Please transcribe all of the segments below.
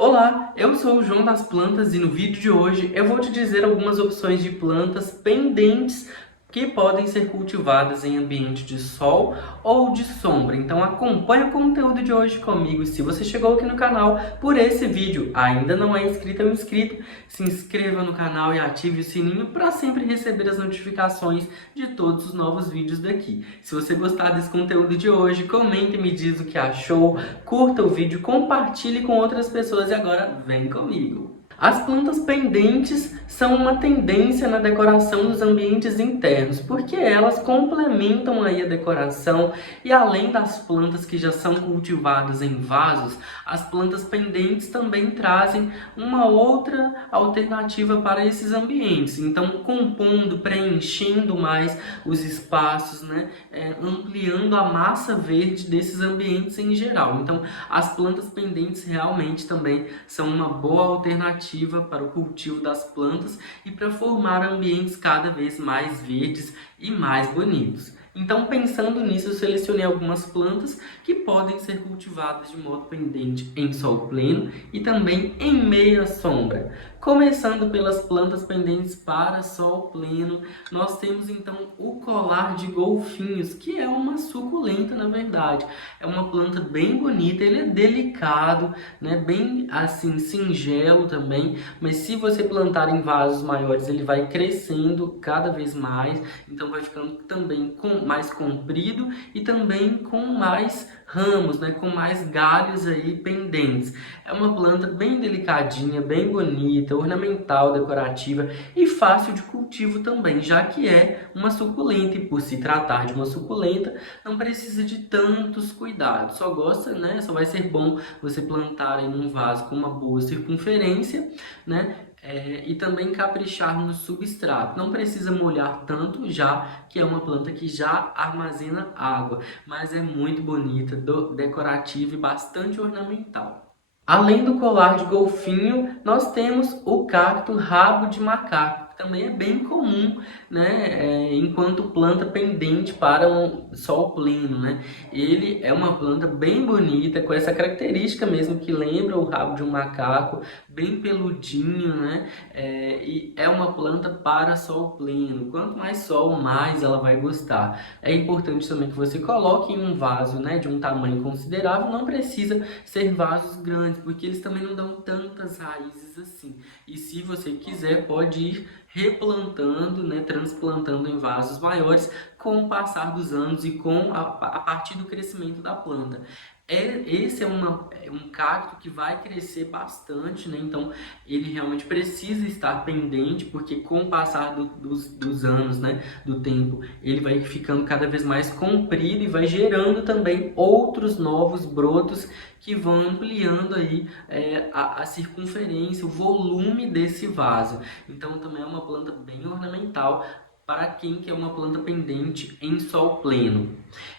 Olá, eu sou o João das Plantas e no vídeo de hoje eu vou te dizer algumas opções de plantas pendentes que podem ser cultivadas em ambiente de sol ou de sombra. Então acompanhe o conteúdo de hoje comigo. Se você chegou aqui no canal por esse vídeo, ainda não é inscrito ou inscrito, se inscreva no canal e ative o sininho para sempre receber as notificações de todos os novos vídeos daqui. Se você gostar desse conteúdo de hoje, comente e me diz o que achou, curta o vídeo, compartilhe com outras pessoas e agora vem comigo. As plantas pendentes são uma tendência na decoração dos ambientes internos, porque elas complementam aí a decoração e além das plantas que já são cultivadas em vasos, as plantas pendentes também trazem uma outra alternativa para esses ambientes. Então, compondo, preenchendo mais os espaços, né? Ampliando a massa verde desses ambientes em geral. Então, as plantas pendentes realmente também são uma boa alternativa para o cultivo das plantas e para formar ambientes cada vez mais verdes e mais bonitos. Então, pensando nisso, eu selecionei algumas plantas que podem ser cultivadas de modo pendente em sol pleno e também em meia sombra. Começando pelas plantas pendentes para sol pleno, nós temos então o colar de golfinhos, que é uma suculenta na verdade. É uma planta bem bonita, ele é delicado, né? Bem assim singelo também, mas se você plantar em vasos maiores, ele vai crescendo cada vez mais, então vai ficando também mais comprido e também com mais ramos, né, com mais galhos aí pendentes. É uma planta bem delicadinha, bem bonita, ornamental, decorativa e fácil de cultivo também, já que é uma suculenta e por se tratar de uma suculenta, não precisa de tantos cuidados. Só vai ser bom você plantar em um vaso com uma boa circunferência, né? E também caprichar no substrato. Não precisa molhar tanto, já que é uma planta que já armazena água, mas é muito bonita, decorativa e bastante ornamental. Além do colar de golfinho, nós temos o cacto rabo de macaco, que também é bem comum, né, enquanto planta pendente para um sol pleno, né? Ele é uma planta bem bonita, com essa característica mesmo que lembra o rabo de um macaco, bem peludinho, né? E é uma planta para sol pleno. Quanto mais sol, mais ela vai gostar. É importante também que você coloque em um vaso, né, de um tamanho considerável. Não precisa ser vasos grandes, porque eles também não dão tantas raízes assim. E se você quiser, pode ir replantando, né, transplantando em vasos maiores com o passar dos anos e a partir do crescimento da planta. Esse é um cacto que vai crescer bastante, né? Então ele realmente precisa estar pendente, porque com o passar dos anos, né, do tempo, ele vai ficando cada vez mais comprido e vai gerando também outros novos brotos que vão ampliando aí a circunferência, o volume desse vaso. Então também é uma planta bem ornamental para quem quer uma planta pendente em sol pleno.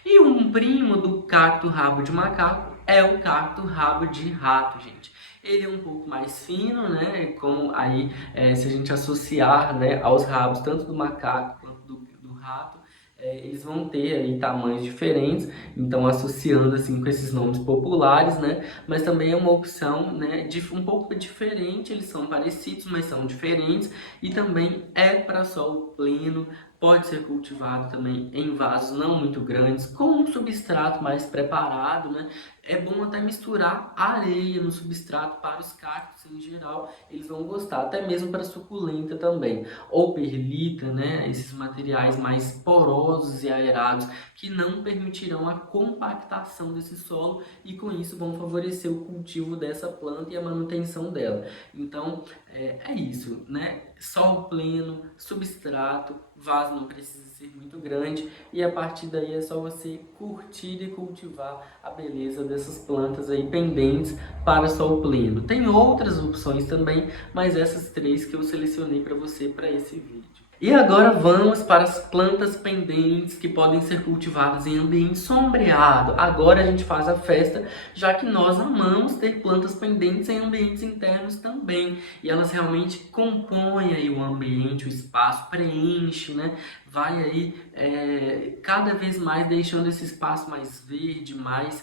E um primo do cacto rabo de macaco é o cacto rabo de rato, gente. Ele é um pouco mais fino, né? Como aí, se a gente associar, né, aos rabos tanto do macaco quanto do rato, eles vão ter aí tamanhos diferentes, então associando assim com esses nomes populares, né? Mas também é uma opção, né, um pouco diferente, eles são parecidos, mas são diferentes e também é para sol pleno. Pode ser cultivado também em vasos não muito grandes, com um substrato mais preparado, né? É bom até misturar areia no substrato para os cactos em geral, eles vão gostar, até mesmo para suculenta também. Ou perlita, né? Esses materiais mais porosos e aerados que não permitirão a compactação desse solo e com isso vão favorecer o cultivo dessa planta e a manutenção dela. Então é isso, né? Sol pleno, substrato, vaso não precisa ser muito grande e a partir daí é só você curtir e cultivar a beleza dessas plantas aí pendentes para sol pleno. Tem outras opções também, mas essas três que eu selecionei para você para esse vídeo. E agora vamos para as plantas pendentes que podem ser cultivadas em ambiente sombreado. Agora a gente faz a festa, já que nós amamos ter plantas pendentes em ambientes internos também. E elas realmente compõem aí o ambiente, o espaço, preenche, né? Vai aí cada vez mais deixando esse espaço mais verde, mais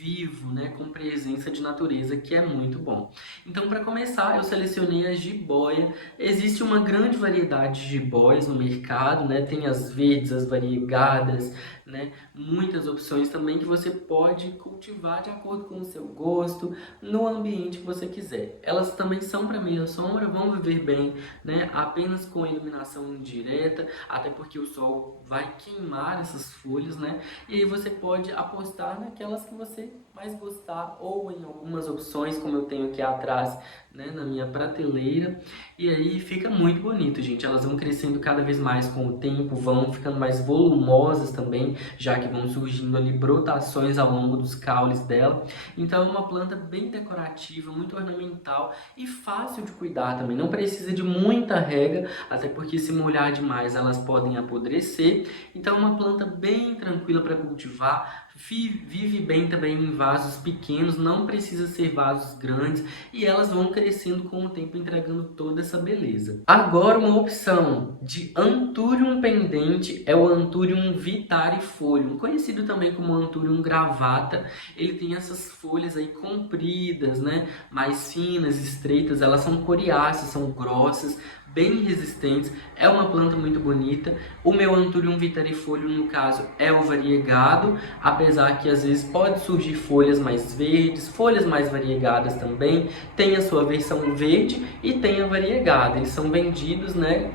vivo, né, com presença de natureza, que é muito bom. Então, para começar, eu selecionei a jiboia. Existe uma grande variedade de jiboias no mercado, né? Tem as verdes, as variegadas, né? Muitas opções também que você pode cultivar de acordo com o seu gosto, no ambiente que você quiser. Elas também são para meia sombra, vão viver bem, né? Apenas com iluminação indireta, até porque o sol vai queimar essas folhas, né? E aí você pode apostar naquelas que você mais gostar, ou em algumas opções, como eu tenho aqui atrás, né, na minha prateleira. E aí fica muito bonito, gente. Elas vão crescendo cada vez mais com o tempo, vão ficando mais volumosas também, já que vão surgindo ali brotações ao longo dos caules dela. Então é uma planta bem decorativa, muito ornamental e fácil de cuidar também. Não precisa de muita rega, até porque se molhar demais elas podem apodrecer. Então é uma planta bem tranquila para cultivar, vive bem também em vasos pequenos, não precisa ser vasos grandes, e elas vão crescendo com o tempo, entregando toda essa beleza. Agora, uma opção de Anthurium pendente é o Anthurium vitarifolium, conhecido também como Anthurium gravata. Ele tem essas folhas aí compridas, né, mais finas, estreitas, elas são coriáceas, são grossas, bem resistentes, é uma planta muito bonita. O meu Anthurium vitarifolium, no caso, é o variegado, apesar que às vezes pode surgir folhas mais verdes, folhas mais variegadas também. Tem a sua versão verde e tem a variegada, eles são vendidos, né,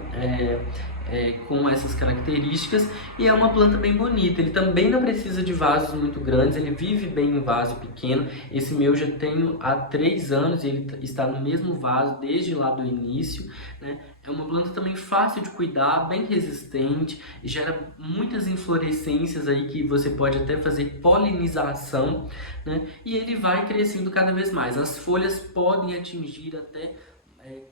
com essas características, e é uma planta bem bonita. Ele também não precisa de vasos muito grandes, ele vive bem em vaso pequeno. Esse meu já tenho há 3 anos e ele está no mesmo vaso desde lá do início, né? É uma planta também fácil de cuidar, bem resistente, gera muitas inflorescências aí que você pode até fazer polinização, né? E ele vai crescendo cada vez mais. As folhas podem atingir até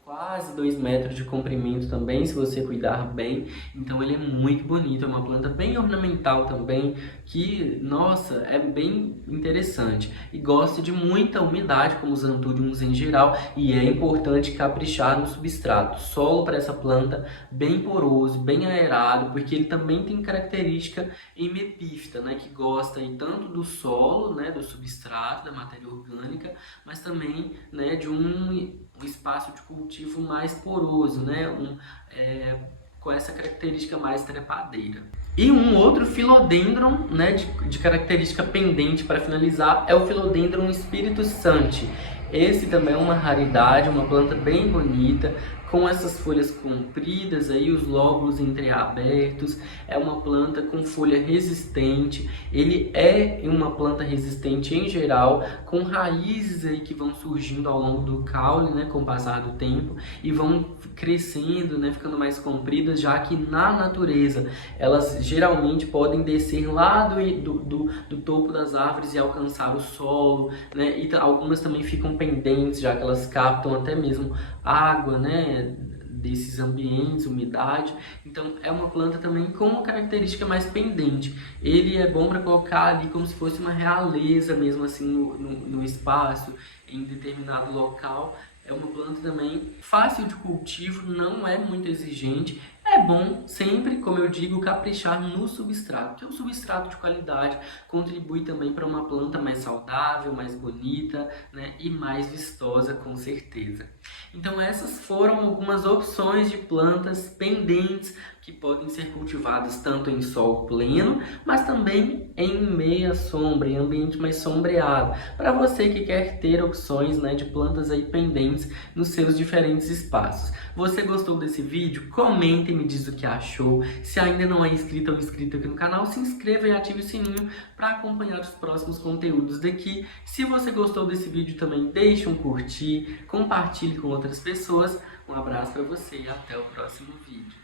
quase 2 metros de comprimento também, se você cuidar bem. Então ele é muito bonito, é uma planta bem ornamental também, que, nossa, é bem interessante. E gosta de muita umidade, como os anthuriums em geral, e é importante caprichar no substrato. Solo para essa planta bem poroso, bem aerado, porque ele também tem característica hemepífita, né, que gosta aí tanto do solo, né, do substrato, da matéria orgânica, mas também, né, de um espaço de cultivo mais poroso, né? Com essa característica mais trepadeira. E um outro Philodendron, né, de característica pendente para finalizar, é o Philodendron Spiritus Santi. Esse também é uma raridade, uma planta bem bonita, com essas folhas compridas, aí os lóbulos entreabertos. É uma planta com folha resistente. Ele é uma planta resistente em geral, com raízes aí que vão surgindo ao longo do caule, né, com o passar do tempo, e vão crescendo, né, ficando mais compridas, já que na natureza elas geralmente podem descer lá do topo das árvores e alcançar o solo, né, e algumas também ficam pendentes, já que elas captam até mesmo água, né, desses ambientes, umidade. Então é uma planta também com uma característica mais pendente. Ele é bom para colocar ali como se fosse uma realeza mesmo assim no espaço, em determinado local. É uma planta também fácil de cultivo, não é muito exigente. É bom sempre, como eu digo, caprichar no substrato, que é um substrato de qualidade, contribui também para uma planta mais saudável, mais bonita, né, e mais vistosa, com certeza. Então essas foram algumas opções de plantas pendentes que podem ser cultivadas tanto em sol pleno, mas também em meia sombra, em ambiente mais sombreado, para você que quer ter opções, né, de plantas aí pendentes nos seus diferentes espaços. Você gostou desse vídeo? Comenta e me diz o que achou. Se ainda não é inscrito ou inscrito aqui no canal, se inscreva e ative o sininho para acompanhar os próximos conteúdos daqui. Se você gostou desse vídeo também, deixe um curtir, compartilhe com outras pessoas. Um abraço para você e até o próximo vídeo.